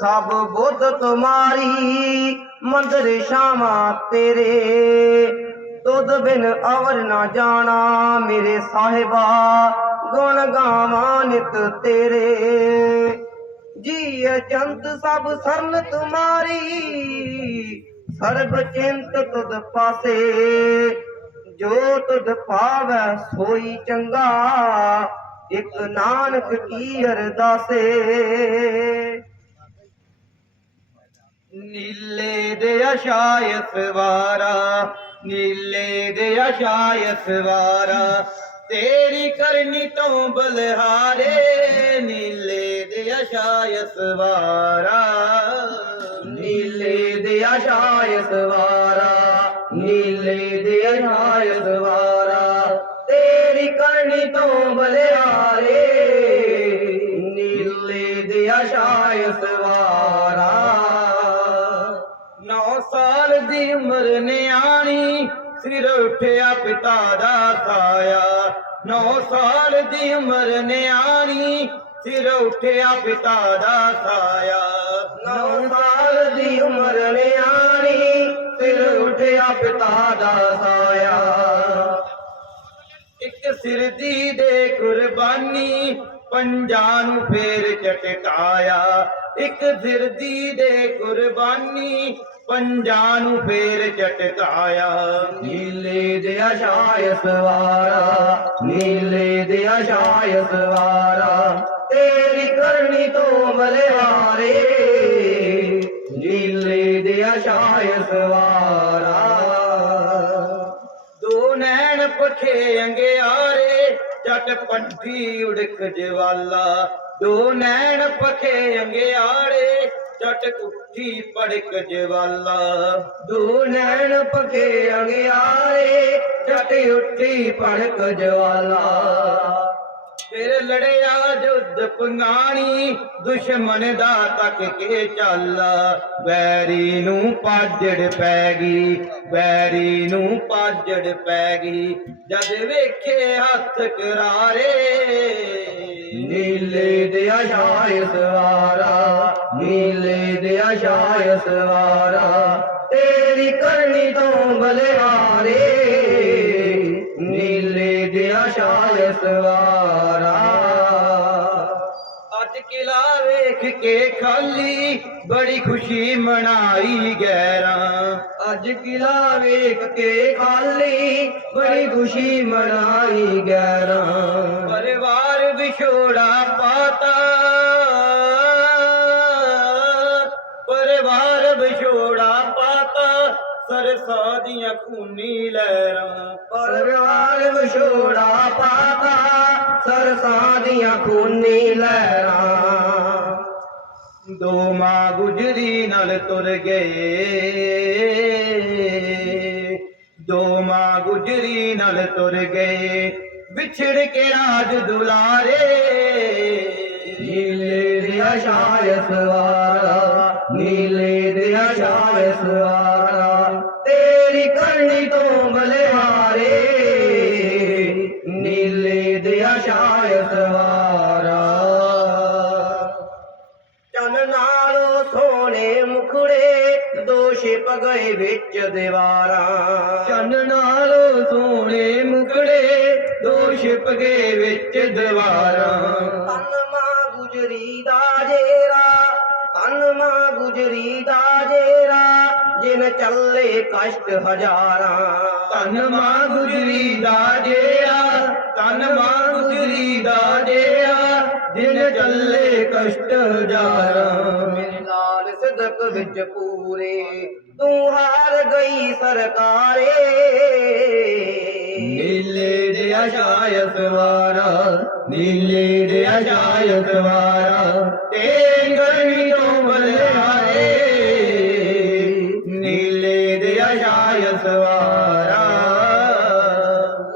ਸਭ ਬੁੱਧ ਤੁਮਾਰੀ, ਮੰਦਰ ਸ਼ਾਮਾ ਤੇਰੇ। ਤੁਧ ਬਿਨ ਅਵਰ ਨਾ ਜਾਣਾ ਮੇਰੇ ਸਾਹਿਬਾ, ਗੁਣ ਗਾਵਾਂ ਨਿਤ ਤੇਰੇ। ਜੀ ਅਚੰਤ ਸਭ ਸਰਨ ਤੁਮਾਰੀ, ਸਰਬ ਚਿੰਤ ਤੁਧ ਪਾਸੇ। ਜੋ ਤੁਧ ਪਾਵੈ ਸੋਈ ਚੰਗਾ, ਇਕ ਨਾਨਕ ਕੀ ਅਰਦਾਸੇ। ਨੀਲੇ ਦੇ ਅਸ਼ਾਇਤ ਵਾਰਾ, ਨੀਲੇ ਦੇ ਅਸ਼ਾਇਤ ਵਾਰਾ। ਤੇਰੀ ਕਰਨੀ ਤੋਂ ਬਲਹਾਰੇ, ਨੀਲੇ ਦੇ ਅਸ਼ਾਇਤ ਵਾਰਾ। ਨੀਲੇ ਦੇ ਅਸ਼ਾਇਤ ਵਾਰਾ, ਨੀਲੇ ਦੇ ਅਸ਼ਾਇਤ ਵਾਰਾ। ਤੇਰੀ ਕਰਨੀ ਤੋਂ ਬਲਿਆਰੇ ਦੀ ਉਮਰ ਨਿਆਣੀ, ਸਿਰ ਉੱਠਿਆ ਪਿਤਾ ਦਾ ਸਾਇਆ। ਨੌ ਸਾਲ ਦੀ ਉਮਰ ਨਿਆਣੀ, ਸਿਰ ਉਠਿਆ ਪਿਤਾ ਦਾ ਸਾਇਆ। ਨੌ ਸਾਲ ਦੀ ਉਮਰ ਨਿਆਣੀ, ਸਿਰ ਉੱਠਿਆ ਪਿਤਾ ਦਾ ਸਾਇਆ। ਇੱਕ ਸਿਰ ਦੀ ਦੇ ਕੁਰਬਾਨੀ, ਪੰਜਾਂ ਨੂੰ ਫੇਰ ਚਟਕਾਇਆ। ਇੱਕ ਸਿਰ ਦੀ ਦੇ ਕੁਰਬਾਨੀ ਪੰਜਾਂ ਨੂੰ ਫੇਰ ਚਟਕਾਇਆ। ਨੀਲੇ ਦੇ ਅਸ਼ਾਇ ਸਵਾਰਾ ਨੀਲੇ ਦੇ ਅਸ਼ਾਇ ਸਵਾਰਾ ਤੇਰੀ ਕਰਨੀ ਤੋਂ ਬਲਿਹਾਰੇ ਨੀਲੇ ਦੇ ਅਸ਼ਾਇ ਸਵਾਰਾ ਦੋ ਨੈਣ ਪਖੇ ਅੰਗਿਆਰੇ ਜੱਟ ਪੰਥੀ ਉੜਕ ਜਵਾਲਾ। ਦੋ ਨੈਣ ਪਖੇ ਅੰਗਿਆਰੇ ਜੱਟ ਕੁੱਠੀ ਪੜਕ ਜਵਾਲਾ। ਦੋ ਨੈਣ ਪਖੇ ਅੰਗਿਆਰੇ ਜੱਟ ਉੱਠੀ ਪੜਕ ਜਵਾਲਾ। ਫਿਰ ਲੜਿਆ ਜੁੱਧ ਪੰਗਾਣੀ ਦੁਸ਼ਮਣ ਦਾ ਤੱਕ ਕੇ ਚੱਲ। ਵੈਰੀ ਨੂੰ ਪਾਜੜ ਪੈ ਗਈ ਵੈਰੀ ਨੂੰ ਪਾਜੜ ਪੈ ਗਈ। ਜਦ ਵੇਖੇ ਹੱਥ ਕਰਾਰੇ ਨੀਲੇ ਦੇ ਅਸ਼ਾਇ ਸਵਾਰਾ, ਨੀਲੇ ਦੇ ਅਸ਼ਾਇ ਸਵਾਰਾ, ਤੇਰੀ ਕਰਨੀ ਤੋਂ ਬਲਿਹਾਰੇ ਨੀਲੇ ਦੇ ਅਸ਼ਾਇ ਸਵਾਰਾ। ਅੱਜ ਕਿਲਾ ਵੇਖ ਕੇ ਖਾਲੀ ਬੜੀ ਖੁਸ਼ੀ ਮਨਾਈ ਗੈਰਾਂ। ਅੱਜ ਕਿਲਾ ਵੇਖ ਕੇ ਖਾਲੀ ਬੜੀ ਖੁਸ਼ੀ ਮਨਾਈ ਗੈਰਾਂ। ਪਰਿਵਾਰ ਵਿਛੋੜਾ ਪਾਤਾ ਪਰਿਵਾਰ ਵਿਛੋੜਾ ਪਾਤਾ ਸਰਸਾ ਦੀਆਂ ਖੂਨੀ ਲਹਿਰਾਂ ਪਰਿਵਾਰ ਵਿਛੋੜਾ ਪਾਤਾ ਸਰਸਾ ਦੀਆਂ ਖੂਨੀ ਲਹਿਰਾਂ ਦੋ ਮਾਂ ਗੁਜਰੀ ਨਾਲ ਤੁਰ ਗਏ ਦੋ ਮਾਂ ਗੁਜਰੀ ਨਾਲ ਤੁਰ ਗਏ ਵਿਛੜ ਕੇ ਰਾਜ ਦੁਲਾਰੇ। ਨੀਲੇ ਦੇ ਅਸ਼ਾਇ ਸਵਾਰਾ, ਨੀਲੇ ਦੇ ਅਸ਼ਾਇ ਸਵਾਰਾ, ਤੇਰੀ ਕਰਨੀ ਤੋਂ ਬਲਿਹਾਰੇ ਨੀਲੇ ਦੇ ਅਸ਼ਾਇ ਸਵਾਰਾ। ਚੰਨ ਨਾਲੋਂ ਸੋਹਣੇ ਮੁਖੜੇ, ਦੋਸ਼ ਪਗਏ ਵਿੱਚ ਦੀਵਾਰਾਂ। ਚੰਨ ਨਾਲੋਂ ਸੋਹਣੇ ਮੁਖੜੇ ਦੋਸ਼ ਪਗੇ ਵਿੱਚ ਦੀਵਾਰਾਂ ਤਨ ਮਾਂ ਗੁਜਰੀ ਦਾ ਜੇਰਾ ਤਨ ਮਾਂ ਗੁਜਰੀ ਦਾ ਜੇਰਾ ਜਿਨ ਚੱਲੇ ਕਸ਼ਟ ਹਜ਼ਾਰਾਂ। ਤਨ ਮਾਂ ਗੁਜਰੀ ਦਾ ਜੇਰਾ ਤਨ ਮਾਂ ਗੁਜਰੀ ਦਾ ਜੇਰਾ ਦਿਨ ਚੱਲੇ ਕਸ਼ਟ ਹਜ਼ਾਰਾਂ। ਮੇਰੇ ਲਾਲ ਸਿਦਕ ਵਿੱਚ ਪੂਰੇ ਤੂੰ ਹਾਰ ਗਈ ਸਰਕਾਰੇ। ਨੀਲੇ ਦੇ ਅਸ਼ਾਇਤ ਵਾਰਾ ਨੀਲੇ ਦੇ ਅਸ਼ਾਇਤ ਵਾਰਾ ਤੇ ਗਰਮੀ ਤੋਂ ਬਲਿਆਰੇ ਨੀਲੇ ਦੇ ਅਸ਼ਾਇਤ ਵਾਰਾ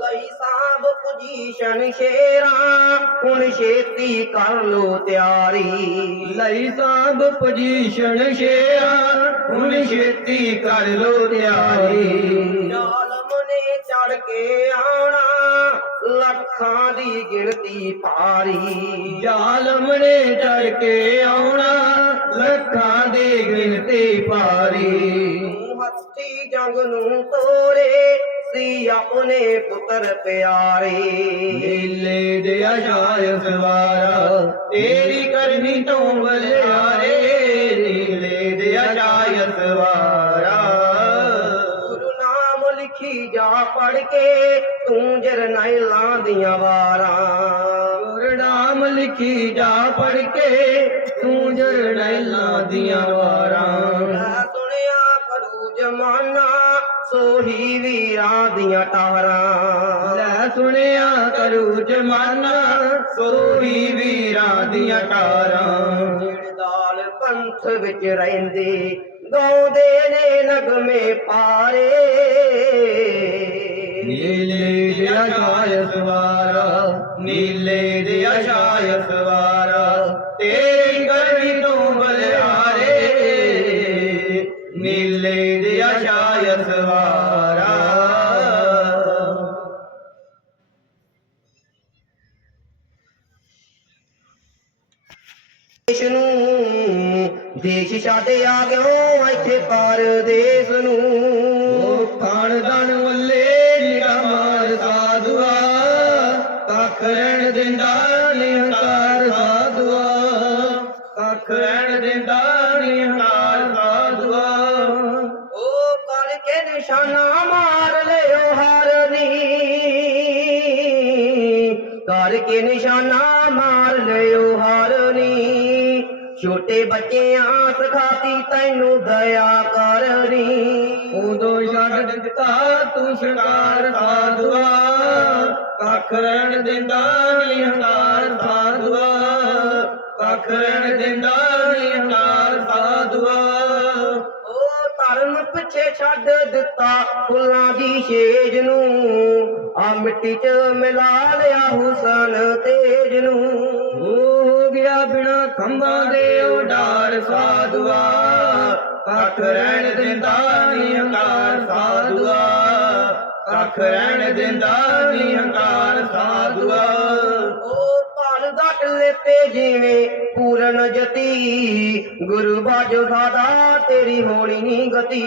ਲਈ ਸਾਬ ਪੋਜੀਸ਼ਨ ਸ਼ੇਰਾਂ ਹੁਣ ਛੇਤੀ ਕਰ ਲੋ ਤਿਆਰੀ ਲਈ ਸਾਬ ਪੋਜੀਸ਼ਨ ਸ਼ੇਰਾਂ ਹੁਣ ਛੇਤੀ ਕਰ ਲੋ ਤਿਆਰੀ ਜ਼ਾਲਮ ਨੇ ਚੜ ਕੇ ਆਉਣਾ ਲੱਖਾਂ ਦੀ ਗਿਣਤੀ ਭਾਰੀ ਜ਼ਾਲਮ ਨੇ ਚੜ ਕੇ ਆਉਣਾ ਲੱਖਾਂ ਪਾਰੀ। ਤੂੰ ਹਸਤੀ ਜੰਗ ਨੂੰ ਤੋਰੇ ਸੀ ਆਪਣੇ ਪੁੱਤਰ ਪਿਆਰੇ। ਨੀਲੇ ਦੇ ਅਜਾਇ ਸਵਾਰਾ ਤੇਰੀ ਕਰਨੀ ਤੋਂ ਬਲਿਆਰੇ ਨੀਲੇ ਦੇ ਅਜਾਇ ਸਵਾਰਾ। ਗੁਰੂ ਨਾਮ ਲਿਖੀ ਜਾ ਪੜ ਕੇ ਤੂੰ ਜਰਨੈਲਾਂ ਦੀਆਂ ਵਾਰਾਂ। ਗੁਰ ਨਾਮ ਲਿਖੀ ਜਾ ਪੜ ਕੇ ਤੂੰ ਜਰਨੈਲਾਂ ਦੀਆਂ ਵਾਰਾਂ। ਸੁਣਿਆ ਕਰੂ ਜਮਾਨਾ ਸੋਹੀ ਵੀਰਾਂ ਦੀਆਂ ਟਾਰਾਂ ਲੈ ਸੁਣਿਆ ਕਰੂ ਜਮਾਨਾ ਸੋਹੀ ਵੀਰਾਂ ਦੀਆਂ ਟਾਰਾਂ ਜਿਹੜੇ ਦਾਲ ਪੰਥ ਵਿੱਚ ਰਹਿੰਦੇ ਗਾਉਂਦੇ ਨੇ ਨਗਮੇ ਪਾਰੇ। ਨੀਲੇ ਦੇ ਅਜਾਇ ਸਵਾਰਾ, ਨੀਲੇ ਦੇ ਅਜਾਇ ਸਵਾਰਾ, ਤੇਰੀ ਕਰਨੀ ਤੋਂ ਬਲਿਆਰੇ, ਨੀਲੇ ਦੇ ਅਜਾਇ ਸਵਾਰਾ। ਦੇਸ਼ ਨੂੰ, ਦੇਸ਼ ਛੱਡ ਆ ਗਿਓ ਇੱਥੇ ਪਰਦੇਸ ਨੂੰ। ਰਹਿਣ ਦਿੰਦਾ ਛੋਟੇ ਬੱਚਿਆਂ ਸਿਖਾਤੀ ਤੈਨੂੰ ਦਇਆ ਕਰਨੀ ਉਦੋਂ ਛੱਡ ਦਿੱਤਾ ਤੂੰ ਸ਼ਿਕਾਰ ਸਾਧੂਆ। ਕੱਖ ਰਹਿਣ ਦਿੰਦਾ ਨਿਹੰਕਾਰ ਸਾਧੂਆ। ਕੱਖ ਰਹਿਣ ਦਿੰਦਾ ਨਿਹੰਕਾਰ ਸਾਧੂਆ। ਉਹ ਧਰਮ ਪਿੱਛੇ ਛੱਡ ਦਿੱਤਾ ਫੁੱਲਾਂ ਦੀ ਛੇਜ ਨੂੰ। ਆ ਮਿੱਟੀ 'ਚ ਮਿਲਾ ਲਿਆ ਹੁਸਨ ਤੇਜ ਨੂੰ। ਹੋ ਗਿਆ ਬਿਨਾ ਖੰਭਾਂ ਦੇ ਉਡਾਰ ਸਾਧੂਆ। ਕੱਖ ਰਹਿਣ ਦਿੰਦਾ ਨਿਹੰਕਾਰ ਸਾਧੂਆ। ਕੱਖ ਰਹਿਣ ਦਿੰਦਾ ਨਿਹੰਕਾਰ ਸਾਧੂਆ। ਉਹ ਭਾਲ ਦਾ ਟੱਲੇ ਜਿਵੇਂ ਪੂਰਨ ਜਤੀ। ਗੁਰੂ ਬਾਜੋ ਸਾਦਾ, ਤੇਰੀ ਹੋਣੀ ਨੀ ਗਤੀ।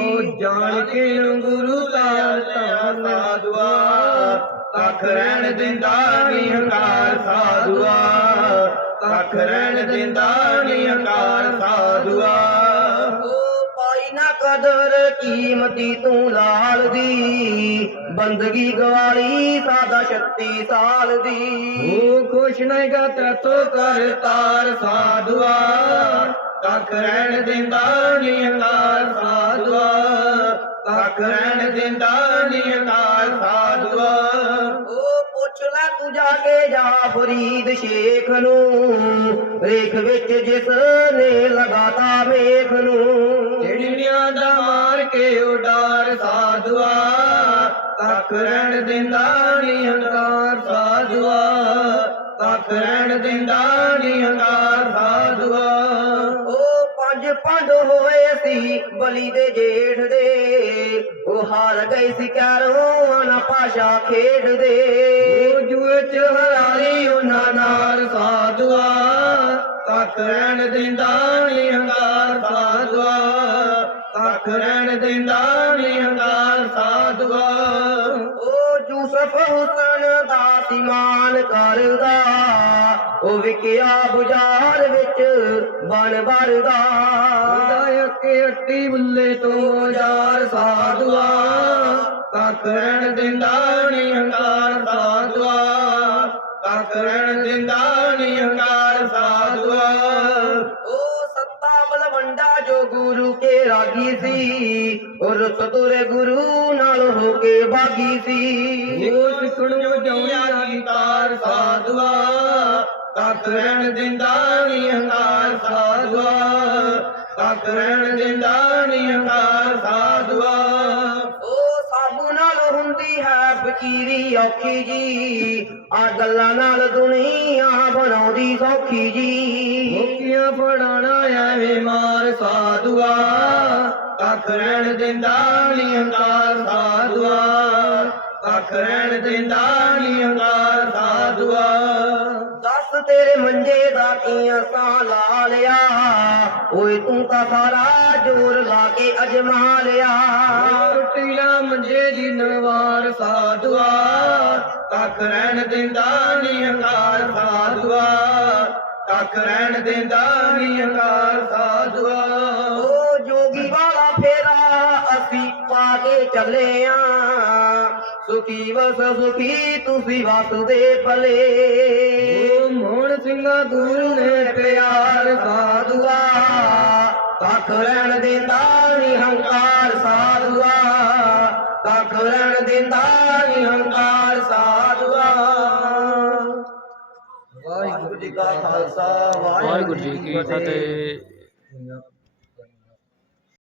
ਉਹ ਜਾਣ ਕੇ ਗੁਰੂ ਦਾ ਧੰਨ ਸਾਧੂਆ। ਕੱਖ ਰਹਿਣ ਦਿੰਦਾ ਨਿਹੰਕਾਰ ਸਾਧੂਆ। ਕੱਖ ਰਹਿਣ ਦਿੰਦਾ ਨਿਹੰਕਾਰ ਸਾਧੂਆ। ਉਹ ਪਾਈ ਨਾ ਕਦਰ ਕੀਮਤੀ ਤੂੰ ਲਾਲ ਦੀ। ਬੰਦਗੀ ਗਵਾਲੀ ਸਾਦਾ 36 ਸਾਲ ਦੀ। ਉਹ ਖੁਸ਼ ਨਹੀਂਗਾ ਤੇਤੋ ਕਰ ਤਾਰ ਸਾਧੂਆ। ਕੱਖ ਰਹਿਣ ਦਿੰਦਾ ਨਿਹੰਕਾਰ ਸਾਧੂਆ। ਕੱਖ ਰਹਿਣ ਦਿੰਦਾ ਜਾ ਕੇ ਜਾ ਫਰੀਦ ਸ਼ੇਖ ਨੂੰ, ਰੇਖ ਵਿੱਚ ਜਿਸ ਨੇ ਲਗਾਤਾ ਵੇਖ ਨੂੰ। ਜਿਹੜੀਆਂ ਦਾ ਮਾਰ ਕੇ ਉਡਾਰ ਸਾਧੂਆ, ਕੱਖ ਰਹਿਣ ਦਿੰਦਾ ਨਿਹੰਕਾਰ ਸਾਧੂਆ, ਕੱਖ ਰਹਿਣ ਦਿੰਦਾ ਨਿਹੰਕਾਰ ਸਾਧੂਆ। ਪੰਜ ਪੰਡ ਹੋਏ ਸੀ ਬਲੀ ਦੇ ਜੇਠ ਦੇ। ਉਹ ਹਾਰ ਗਏ ਸੀ ਕੈਰੋਂ ਨਾ ਪਾਸ਼ਾ ਖੇਡਦੇ। ਉਹ ਜੂਏ ਚ ਹਰਾਲੀ ਉਹਨਾਂ ਨਾਲ ਸਾਧੂਆ ਕੱਖ ਰਹਿਣ ਦਿੰਦਾ ਨਿਹੰਕਾਰ ਸਾਧੂਆ। ਕੱਖ ਰਹਿਣ ਦਿੰਦਾ ਨਿਹੰਕਾਰ ਸਾਧੂਆ। ਉਹ ਯੂਸਫ ਹੁਸਨ ਦਾ ਸਿਮਾਨ ਕਰਦਾ। ਉਹ ਵਿਕਿਆ ਬਾਜ਼ਾਰ ਵਿੱਚ ਬਣ ਵਰਦਾ। ਦਾਇਕ ਅੱਟੀ ਬੁੱਲੇ ਤੋਂ ਯਾਰ ਸਾਧੂਆ। ਕੱਖ ਰਹਿਣ ਦਿੰਦਾ ਨਿਹੰਕਾਰ ਸਾਧੂਆ। ਕੱਖ ਰਹਿਣ ਦਿੰਦਾ ਨਿਹੰਕਾਰ ਸਾਧੂਆ। ਉਹ ਸੱਤਾ ਬਲਵੰਡਾ ਜੋ ਗੁਰੂ ਕੇ ਰਾਗੀ ਸੀ ਔਰ ਸਤੁਰੇ ਗੁਰੂ ਨਾਲ ਹੋ ਕੇ ਬਾਗੀ ਸੀ। ਉਹ ਸਿੱਖਣ ਵਜਾਉਣਾ ਗਿਤਾਰ ਸਾਧੂਆ। ਕੱਖ ਰਹਿਣ ਦਿੰਦਾ ਨਿਹੰਕਾਰ ਸਾਧੂਆ। ਕੱਖ ਰਹਿਣ ਦਿੰਦਾ ਨਿਹੰਕਾਰ ਸਾਧੂਆ। ਉਹ ਸਾਬੂ ਨਾਲ ਹੁੰਦੀ ਹੈ ਫਕੀਰੀ ਔਖੀ ਜੀ। ਆ ਗੱਲਾਂ ਨਾਲ ਦੁਨੀਆ ਬਣਾਉਂਦੀ ਸੌਖੀ ਜੀ। ਮੁਕੀਆਂ ਫੜਾਣਾ ਐਵੇਂ ਮਾਰ ਸਾਧੂਆ। ਕੱਖ ਰਹਿਣ ਦਿੰਦਾ ਨਿਹੰਕਾਰ ਸਾਧੂਆ। ਕੱਖ ਰਹਿਣ ਦਿੰਦਾ ਸਾਧੂਆ ਦੱਸ ਤੇਰੇ ਮੰਜੇ ਦਾ ਕੀਆਂ ਸਾਂ ਲਾ ਲਿਆ। ਓਏ ਤੂੰ ਤਾਂ ਸਾਰਾ ਜ਼ੋਰ ਲਾ ਕੇ ਅਜਮਾ ਲਿਆ। ਟੁੱਟੀਆਂ ਮੰਜੇ ਦੀ ਨਵਾਰ ਸਾਧੂਆ ਕੱਖ ਰਹਿਣ ਦਿੰਦਾ ਨੀ ਹੰਕਾਰ ਸਾਧੂਆ। ਕੱਖ ਰਹਿਣ ਦਿੰਦਾ ਨੀ ਹੰਕਾਰ ਸਾਧੂਆ। ਓ ਜੋਗੀ ਵਾਲਾ ਫੇਰਾ ਅਸੀਂ ਪਾ ਕੇ ਚੱਲੇ ਆਂ। ਸੁਖੀ ਵਸ ਸੁਖੀ ਤੁਸੀਂ ਵਸਦੇ ਭਲੇ। ਮੋਹਨ ਸਿੰਘਾ ਗੁਰੂ ਨੇ ਪਿਆਰ ਸਾਧੂਆ। ਕੱਖ ਰਹਿਣ ਦਿੰਦਾ ਨੀ ਹੰਕਾਰ ਸਾਧੂਆ। ਕੱਖ ਰਹਿਣ ਦਿੰਦਾ ਨੀ ਹੰਕਾਰ ਸਾਧੂਆ। ਵਾਹਿਗੁਰੂ ਜੀ ਕਾ ਖਾਲਸਾ ਵਾਹਿਗੁਰੂ ਜੀ ਕੀ ਫਤਿਹ।